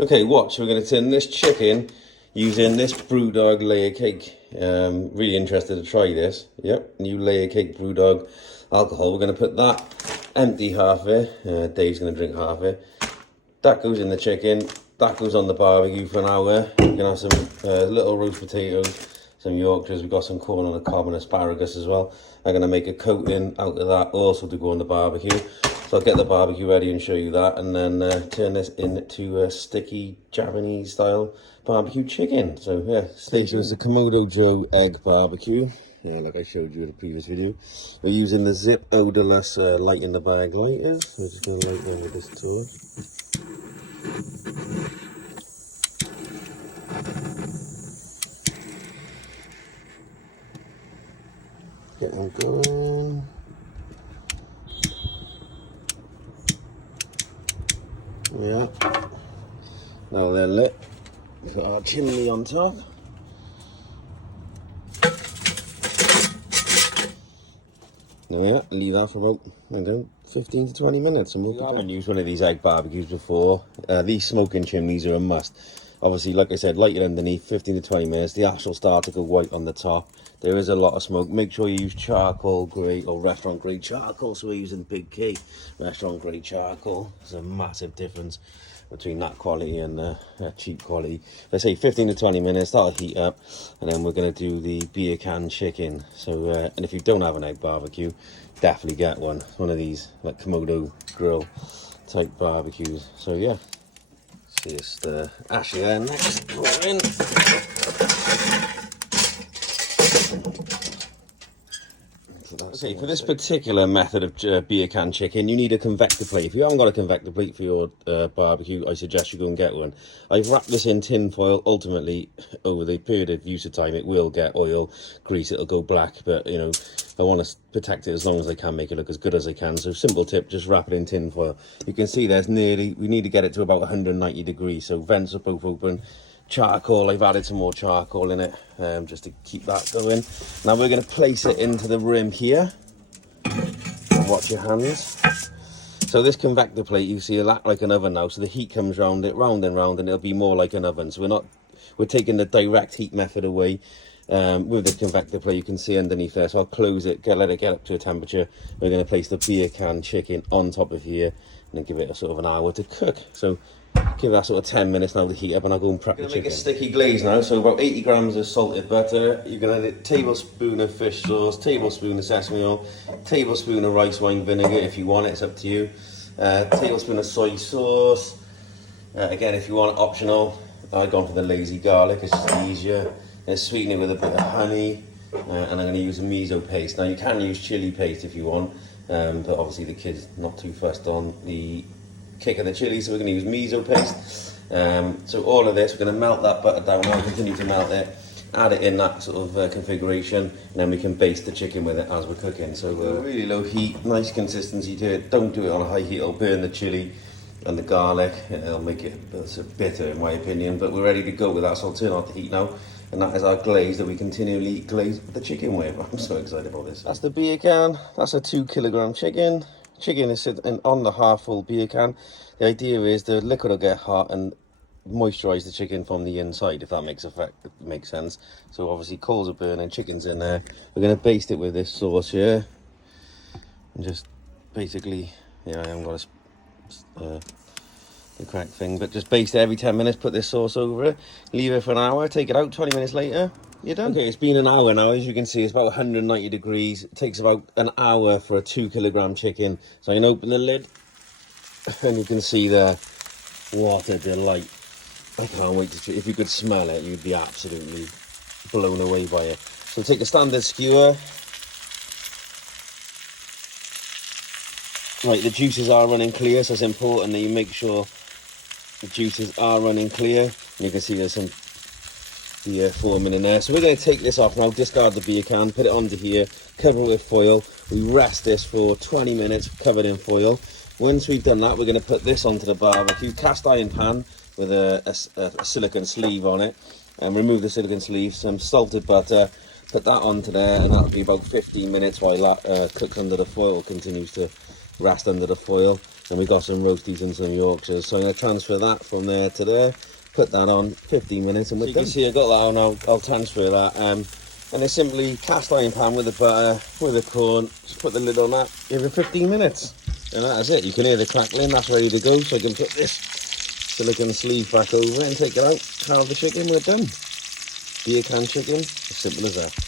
Okay, watch. We're going to turn this chicken using this Brewdog layer cake. Really interested to try this. Yep, new layer cake Brewdog alcohol. We're going to put that empty half of it. Dave's going to drink half of it. That goes in the chicken. That goes on the barbecue for an hour. We're going to have some little roast potatoes, some Yorkshires. We've got some corn on the cob and asparagus as well. I'm going to make a coating out of that also to go on the barbecue. So I'll get the barbecue ready and show you that, and then turn this into a sticky Japanese style barbecue chicken. So yeah, stay tuned. It's a Komodo Joe egg barbecue. Yeah, like I showed you in the previous video. We're using the Zip odorless light in the bag lighters. We're just going to light one with this torch. Get them going. Yeah. Now they're lit. We've got our chimney on top. Yeah, leave that for about, I don't know, 15 to 20 minutes and we'll I haven't used one of these egg barbecues before. These smoking chimneys are a must. Obviously, like I said, light it underneath, 15 to 20 minutes. The ash will start to go white on the top. There is a lot of smoke. Make sure you use charcoal grade or restaurant grade charcoal. So we're using Big K restaurant grade charcoal. There's a massive difference between that quality and cheap quality. Let's say 15 to 20 minutes, that'll heat up, and then we're going to do the beer can chicken. So and if you don't have an egg barbecue, definitely get one. One of these like Komodo grill type barbecues. So yeah, see it's the Ashley there next. Pour in. Okay, for this particular method of beer can chicken, you need a convector plate. If you haven't got a convector plate for your barbecue, I suggest you go and get one. I've wrapped this in tin foil. Ultimately, over the period of use of time, it will get oil, grease, it'll go black, but you know, I want to protect it as long as I can, make it look as good as I can. So simple tip, just wrap it in tin foil. You can see there's we need to get it to about 190 degrees, so vents are both open. Charcoal, I've added some more charcoal in it just to keep that going. Now we're going to place it into the rim here, and watch your hands. So this convector plate, you see, it'll act like an oven now, so the heat comes round it, round and round, and it'll be more like an oven. So we're taking the direct heat method away with the convector plate. You can see underneath there, so I'll close it, let it get up to a temperature. We're going to place the beer can chicken on top of here and then give it a sort of an hour to cook. So give that sort of 10 minutes now to heat up, and I'll go and prep the chicken. Make a sticky glaze now, so about 80 grams of salted butter. You're going to add a tablespoon of fish sauce, tablespoon of sesame oil, tablespoon of rice wine vinegar if you want it, it's up to you. Tablespoon of soy sauce. Again, if you want, optional. I've gone for the lazy garlic, it's just easier. And sweeten it with a bit of honey, and I'm going to use a miso paste. Now you can use chili paste if you want, but obviously the kids not too fussed on the kick of the chili, so we're going to use miso paste. So all of this, we're going to melt that butter down now, continue to melt it, add it in that sort of configuration, and then we can baste the chicken with it as we're cooking. So really low heat, nice consistency to it. Don't do it on a high heat, it'll burn the chili and the garlic, it'll make it a bitter in my opinion, but we're ready to go with that, so I'll turn off the heat now. And that is our glaze that we continually glaze the chicken with. I'm so excited about this. That's the beer can. That's a 2 kilogram chicken. Chicken is sitting on the half full beer can. The idea is the liquid will get hot and moisturize the chicken from the inside, if that makes sense. So obviously coals are burning, chicken's in there. We're going to baste it with this sauce here. And just basically, yeah, I haven't got the correct thing, but just baste it every 10 minutes, put this sauce over it, leave it for an hour, take it out, 20 minutes later, you're done. Okay, it's been an hour now. As you can see, it's about 190 degrees. It takes about an hour for a 2 kilogram chicken. So I can open the lid and you can see there, what a delight. I can't wait to, if you could smell it, you'd be absolutely blown away by it. So take a standard skewer. Right, the juices are running clear, so it's important that you make sure the juices are running clear. And you can see there's some beer forming in there. So we're going to take this off now, discard the beer can, put it onto here, cover it with foil. We rest this for 20 minutes covered in foil. Once we've done that, we're going to put this onto the barbecue cast iron pan with a silicone sleeve on it, and remove the silicone sleeve, some salted butter, put that onto there, and that'll be about 15 minutes while that cooks under the foil, continues to rest under the foil. and we got some roasties and some Yorkshires. So I'm going to transfer that from there to there, put that on 15 minutes, and we're done. You can see I got that on. I'll transfer that. And it's simply cast iron pan with the butter, with the corn. Just put the lid on that. Give it 15 minutes, and that's it. You can hear the crackling. That's ready to go. So I can put this silicone sleeve back over and take it out. Halve the chicken. We're done. Beer can chicken. As simple as that.